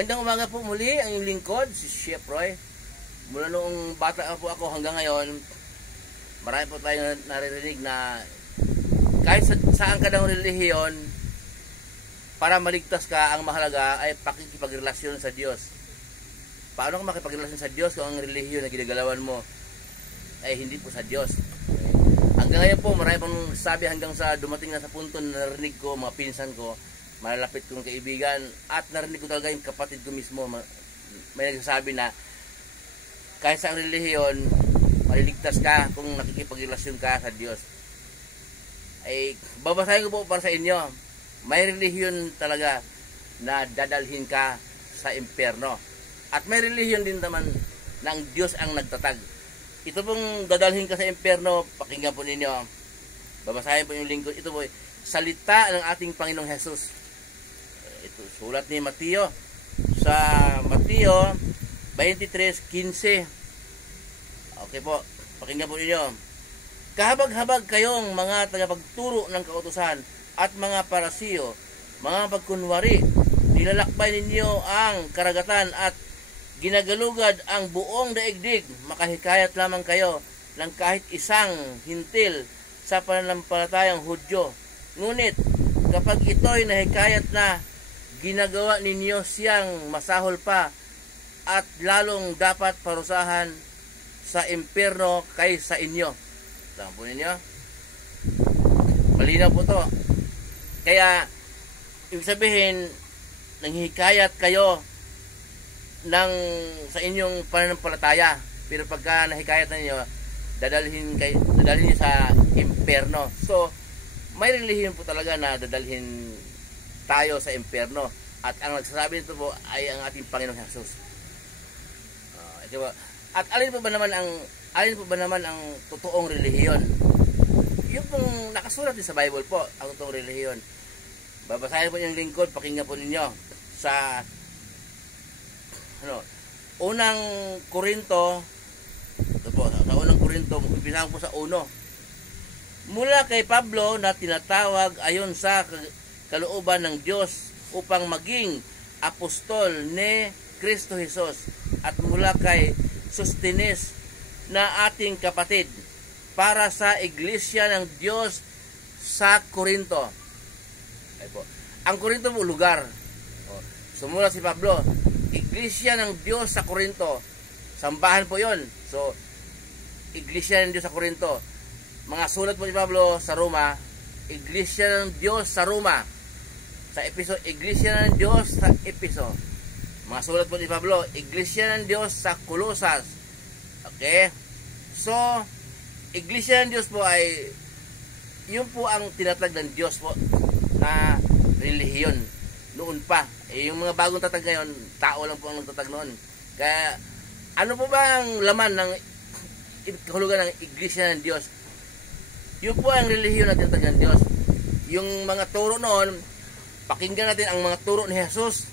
Magandang umaga po muli, ang inyong lingkod, si Chef Roy. Mula noong bata po ako hanggang ngayon, marami po tayong naririnig na kahit saan ka ng relihiyon, para maligtas ka, ang mahalaga ay pakikipagrelasyon sa Diyos. Paano ka makipagrelasyon sa Diyos kung ang relihiyon na ginagalawan mo ay hindi po sa Diyos? Hanggang ngayon po, marami pang sabi hanggang sa dumating na sa punto na narinig ko, mga pinsan ko, malalapit kong kaibigan, at narinig ko talaga yung kapatid ko mismo, may nagsasabi na kahit sa relihiyon, maliligtas ka kung nakikipagrelasyon ka sa Diyos. Ay, babasahin ko po para sa inyo, may relihiyon talaga na dadalhin ka sa impyerno. At may relihiyon din naman na ang Diyos ang nagtatag. Ito pong dadalhin ka sa impyerno, pakinggan po ninyo. Babasahin po yung lingkod. Ito po, salita ng ating Panginoong Jesus. Ito, sulat ni Mateo. Sa Mateo 23:15. Okay po, pakinggan po ninyo. Kahabag-habag kayong mga tagapagturo ng kautusan at mga parasiyo, mga pagkunwari, nilalakbay ninyo ang karagatan at ginagalugad ang buong daigdig. Makahikayat lamang kayo ng kahit isang hintil sa pananampalatayang Hudyo. Ngunit kapag ito'y nahikayat na, ginagawa ninyo siyang masahol pa at lalong dapat parusahan sa impyerno kaysa inyo. Tama po ninyo? Malinaw po to. Kaya, ibig sabihin, nanghihikayat kayo sa inyong pananampalataya. Pero pagka nahikayat na ninyo, dadalhin niyo sa impyerno. So, may relihiyon po talaga na dadalhin tayo sa impyerno. At ang nagsasabi nito po ay ang ating Panginoong Jesus. At alin po ba naman ang totoong relihiyon? Yung pong nakasulat din sa Bible po, ang totoong relihiyon. Babasahin po yung lingkod, pakinggan po ninyo sa unang Korinto. Ito po, sa unang Korinto, umpisa po sa 1. Mula kay Pablo na tinatawag ayon sa kalooban ng Diyos upang maging apostol ni Kristo Jesus, at mula kay Sostenes na ating kapatid para sa iglesia ng Diyos sa Korinto. Ay po. Ang Korinto po lugar. Sumula si Pablo, iglesia ng Diyos sa Korinto. Sambahan po yon. So, iglesia ng Diyos sa Korinto. Mga sulat po ni Pablo sa Roma, iglesia ng Diyos sa Roma. Sa Episo, iglesia ng Diyos sa Episo. Mga sulat po ni Pablo, iglesia ng Diyos sa Colosas. Okay? So, iglesia ng Diyos po ay, yun po ang tinatag ng Diyos po na relihiyon noon pa. Yung mga bagong tatag ngayon, tao lang po ang nagtatag noon. Kaya, ano po ba ang laman ng kahulugan ng iglesia ng Diyos? Yun po ang relihiyon na tinatag ng Diyos. Yung mga turo noon, pakinggan natin ang mga turo ni Jesus.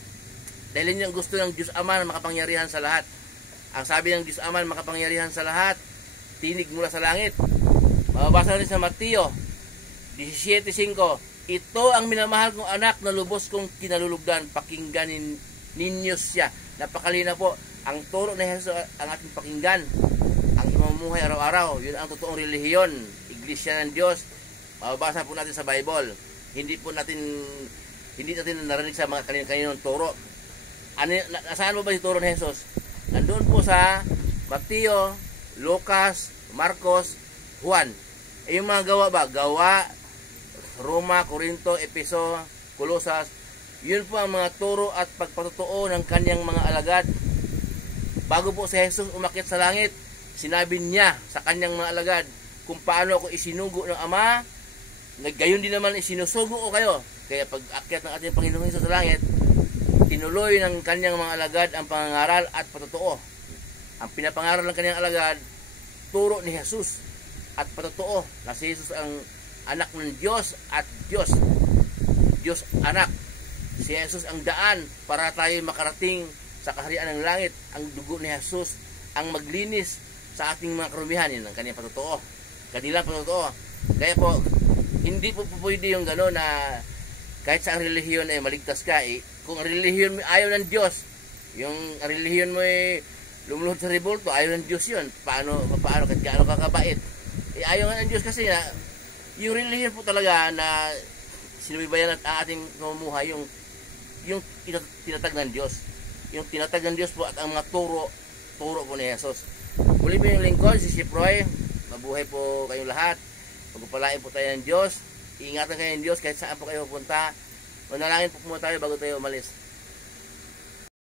Dahil yun yung gusto ng Diyos Ama na makapangyarihan sa lahat. Ang sabi ng Diyos Ama na makapangyarihan sa lahat, tinig mula sa langit. Mababasa natin sa Mateo 17:5. Ito ang minamahal kong anak na lubos kong kinalulugdan. Pakinggan ninyo siya. Napakalina po. Ang turo ni Jesus ang ating pakinggan. Ang imamumuhay araw-araw. Yun ang totoong relihiyon. Iglesia ng Diyos. Mababasa po natin sa Bible. Hindi natin narinig sa mga kaninong turo. Nasaan mo ba yung turo ni Jesus? Nandun po sa Mateo, Lucas, Marcos, Juan. Yung mga gawa ba? Gawa, Roma, Corinto, Episo, Colosas. Yun po ang mga turo at pagpatotoo ng kanyang mga alagad. Bago po si Jesus umakyat sa langit, sinabi niya sa kanyang mga alagad kung paano ako isinugo ng Ama, gayon din naman isinusugo ko kayo. Kaya pag akyat ng ating Panginoong Hesus sa langit, tinuloy ng kanyang mga alagad ang pangangaral at patotoo. Ang pinapangaral ng kanyang alagad, turo ni Jesus at patotoo na si Jesus ang anak ng Diyos at Diyos. Diyos anak. Si Jesus ang daan para tayo makarating sa kaharian ng langit. Ang dugo ni Jesus ang maglinis sa ating mga karumihan. Yan ang kanyang patotoo. Kanilang patotoo. Kaya po, hindi po pwede yung gano'n na kahit sa relihiyon ay maligtas ka. Kung relihiyon ayaw ng Diyos, Yung relihiyon mo ay lumulod sa revolto, ayaw ng Diyos yun. Paano kahit gaano kakabait. Ayaw nga ng Diyos kasi na, yung relihiyon po talaga na sinubaybayan at ating mamumuhay, yung tinatag ng Diyos. Yung tinatag ng Diyos po at ang mga turo po ni Jesus. Muli po yung lingkod, si Chef Roy. Mabuhay po kayong lahat. Pagpapalain po tayo ng Diyos. Iingatan kayo ng Diyos kahit saan po kayo pupunta. Manalangin po muna tayo bago tayo umalis.